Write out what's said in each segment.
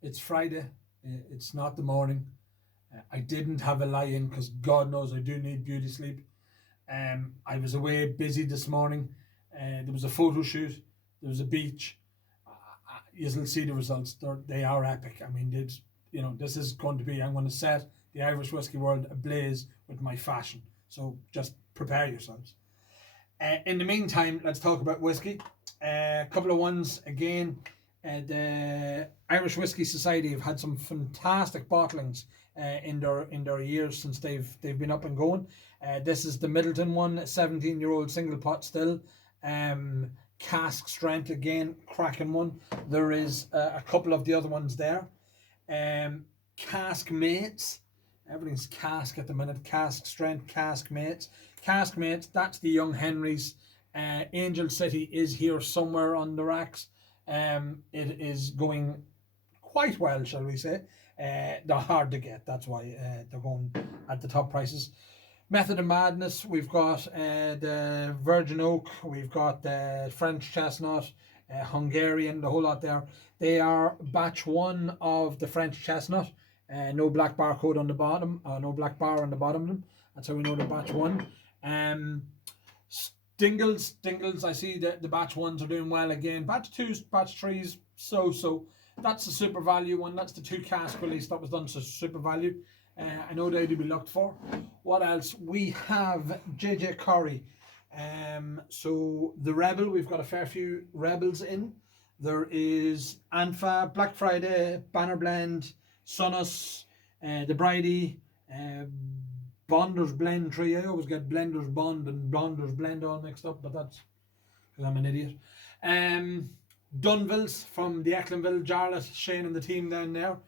It's Friday. It's not the morning. I didn't have a lie in because God knows I do need beauty sleep. I was away busy this morning. There was a photo shoot. There was a beach. You'll see the results. They are epic. I mean, this is going to be. I'm going to set the Irish whiskey world ablaze with my fashion. So just prepare yourselves. In the meantime, let's talk about whiskey. A couple of ones again. The Irish Whiskey Society have had some fantastic bottlings in their years since they've been up and going. This is the Middleton one, 17-year-old single pot still. Cask strength again, cracking one. There is a couple of the other ones there. Cask mates. Everything's cask at the minute. Cask strength, cask mates. Cask mates, that's the Young Henrys. Angel City is here somewhere on the racks. It is going quite well, shall we say. They're hard to get. That's why they're going at the top prices. Method of Madness, we've got the Virgin Oak, we've got the French Chestnut, Hungarian, the whole lot there. They are batch one of the French Chestnut. No black barcode on the bottom, no black bar on the bottom of them. That's how we know they're batch one. Dingles, I see that the batch ones are doing well again. Batch twos, batch threes, so. That's the super value one. That's the 2 cask release that was done to super value. I know they'd be looked for. What else? We have JJ Corrie. So the Rebel, we've got a fair few Rebels in. There is Anfa, Black Friday, Banner Blend, Sonus, the Bridie, Bonder's Blend Tree. I always get Blender's Bond and Bonder's Blend all mixed up, but that's because I'm an idiot. Dunvilles from the Ecklinville, Jarlath, Shane and the team down there.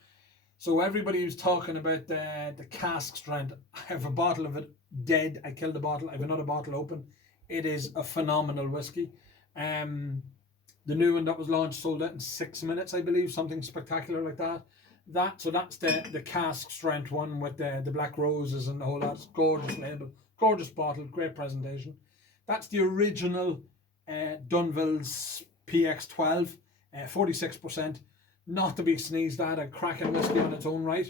So everybody who's talking about the cask strength, I have a bottle of it dead. I killed the bottle. I have another bottle open. It is a phenomenal whiskey. The new one that was launched sold out in 6 minutes, I believe, something spectacular like that. That's the cask strength one with the black roses and the whole lot. It's gorgeous label, gorgeous bottle, great presentation. That's the original Dunville's PX12, 46%. Not to be sneezed at, a cracking whiskey on its own right.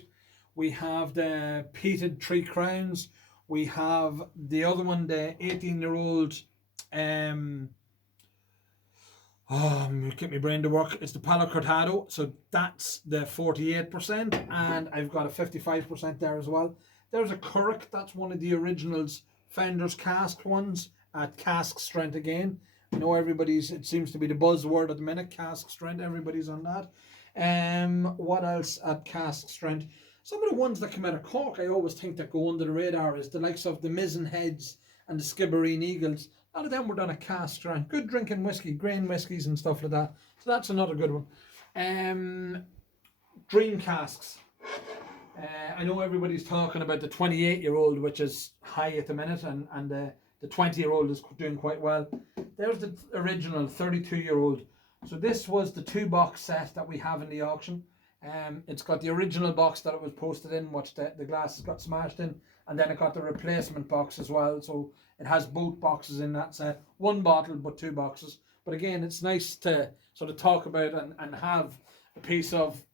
We have the peated Three Crowns. We have the other one, the 18-year-old. Get my brain to work. It's the Palo Cortado. So that's the 48%, and I've got a 55% there as well. There's a Curragh. That's one of the originals, Founders Cask ones at cask strength again. I know it seems to be the buzzword at the minute, cask strength. Everybody's on that. What else at cask strength? Some of the ones that come out of Cork, I always think that go under the radar is the likes of the Mizzen Heads and the Skibbereen Eagles. A lot of them were done at cask strength. Good drinking whiskey, grain whiskies and stuff like that. So that's another good one. Dream casks. I know everybody's talking about the 28-year-old, which is high at the minute, and the 20-year-old is doing quite well. There's the original 32-year-old. So this was the 2-box set that we have in the auction. It's got the original box that it was posted in, which the glass got smashed in, and then it got the replacement box as well. So it has both boxes in that set. 1 bottle, but 2 boxes. But again, it's nice to sort of talk about and have a piece of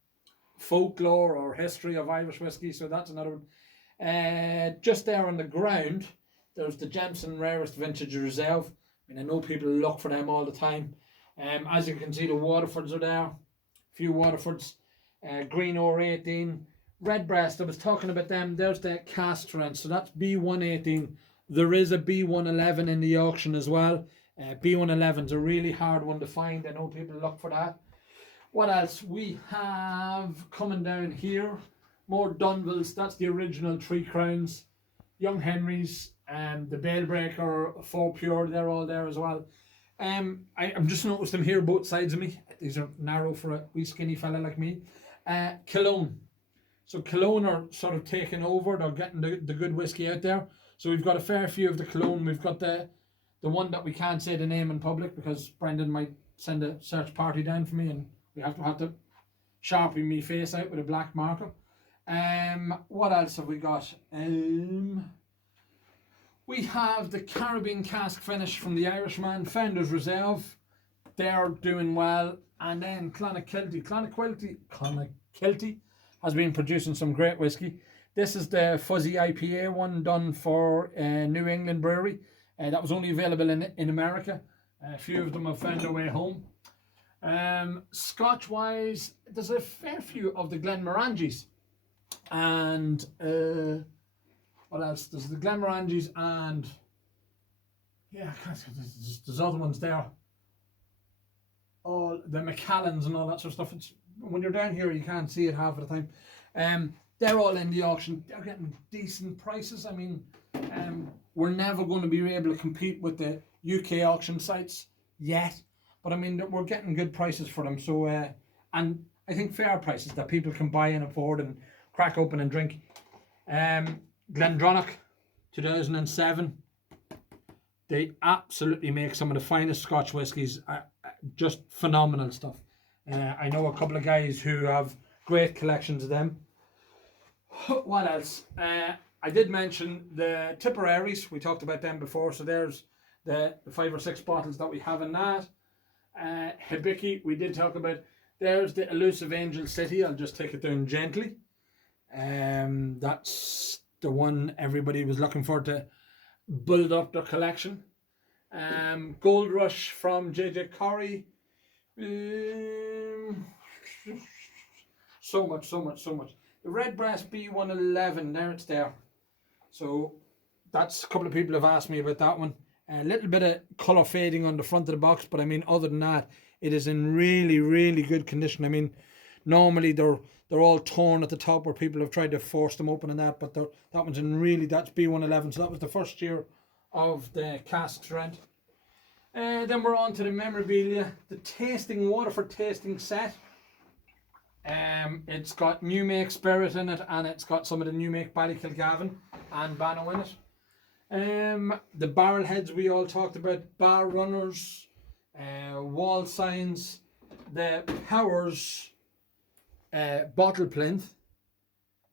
folklore or history of Irish whiskey. So that's another one. Just there on the ground, there's the Jameson Rarest Vintage Reserve. I mean, I know people look for them all the time. As you can see, the Waterfords are there. A few Waterfords. Green Ore 18. Redbreast, I was talking about them. There's the cask strength. So that's B118. There is a B111 in the auction as well. B111's a really hard one to find. I know people look for that. What else? We have coming down here. More Dunvilles. That's the original Three Crowns. Young Henrys. The Balebreaker, 4 Pure. They're all there as well. I'm just noticed them here, both sides of me. These are narrow for a wee skinny fella like me. Cologne. So Cologne are sort of taking over. They're getting the good whiskey out there. So we've got a fair few of the Cologne. We've got the one that we can't say the name in public because Brendan might send a search party down for me and we have to sharpen me face out with a black marker. What else have we got? We have the Caribbean cask finish from the Irishman, Founders Reserve. They're doing well. And then Clonakilty. Clonakilty has been producing some great whiskey. This is the fuzzy IPA one done for New England Brewery. That was only available in America. A few of them have found their way home. Scotch wise, there's a fair few of the Glenmorangies. And what else? There's the Glenmorangies and yeah, there's other ones there. All the Macallans and all that sort of stuff. It's, when you're down here, you can't see it half of the time. They're all in the auction. They're getting decent prices. I mean, we're never going to be able to compete with the UK auction sites yet, but I mean, we're getting good prices for them. So, and I think fair prices that people can buy and afford and crack open and drink. Glendronach, 2007. They absolutely make some of the finest Scotch whiskies. Just phenomenal stuff. I know a couple of guys who have great collections of them. What else? I did mention the Tipperaries. We talked about them before. So there's the 5 or 6 bottles that we have in that. Hibiki, we did talk about. There's the Elusive Angel City. I'll just take it down gently. That's the one everybody was looking for to build up their collection. Gold Rush from JJ Corrie. So much. The Redbreast B111, there it's there. So that's a couple of people have asked me about that one. A little bit of colour fading on the front of the box, but I mean, other than that, it is in really, really good condition. I mean, normally they're all torn at the top where people have tried to force them open and that, but that one's in really, that's B111. So that was the first year of the cask strength. Then we're on to the memorabilia, the tasting Waterford tasting set. It's got New Make Spirit in it, and it's got some of the New Make Ballykilgavin and Banno in it. The barrel heads we all talked about, bar runners, wall signs, the Powers bottle plinth.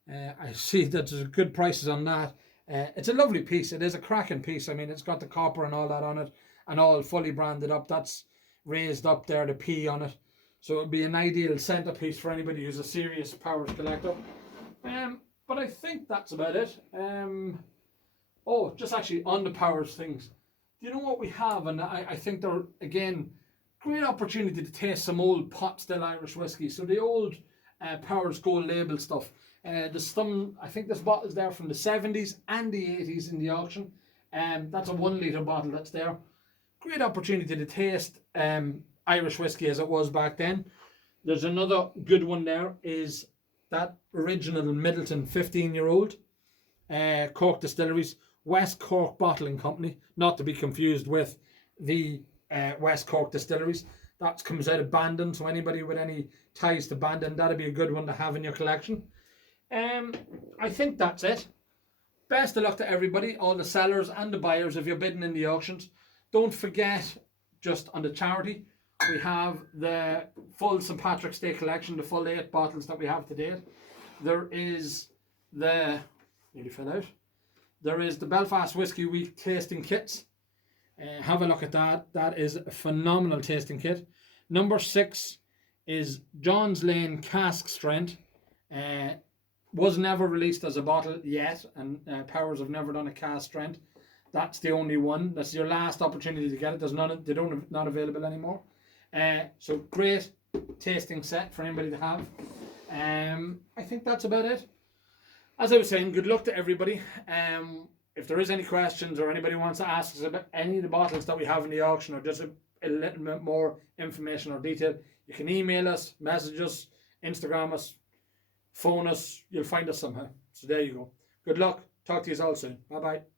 I see that there's good prices on that. It's a lovely piece. It is a cracking piece. I mean, it's got the copper and all that on it, and all fully branded up. That's raised up there, the P on it. So it'd be an ideal centerpiece for anybody who's a serious Powers collector. But I think that's about it. Oh, just actually on the Powers things. Do you know what we have? And I think they're, again, great opportunity to taste some old pot still Irish whiskey. So the old Powers Gold Label stuff. There's some, I think this bottle's there from the 70s and the 80s in the auction. That's a 1 litre bottle that's there. Great opportunity to taste Irish whiskey as it was back then. There's another good one there, is that original Middleton 15-year-old Cork Distilleries, West Cork Bottling Company, not to be confused with the West Cork Distilleries. That comes out of Bandon, so anybody with any ties to Bandon, that'd be a good one to have in your collection. I think that's it. Best of luck to everybody, all the sellers and the buyers if you're bidding in the auctions. Don't forget, just on the charity, we have the full St. Patrick's Day collection, the full 8 bottles that we have to date. There is the, nearly fell out, there is the Belfast Whisky Week tasting kits. Have a look at that. That is a phenomenal tasting kit. Number 6 is John's Lane Cask Strength. Was never released as a bottle yet, and Powers have never done a cask strength. That's the only one. That's your last opportunity to get it. There's none. They don't not available anymore. So great tasting set for anybody to have. I think that's about it. As I was saying, good luck to everybody. If there is any questions or anybody wants to ask us about any of the bottles that we have in the auction, or just a little bit more information or detail, you can email us, message us, Instagram us, phone us. You'll find us somehow. So there you go. Good luck. Talk to you all soon. Bye bye.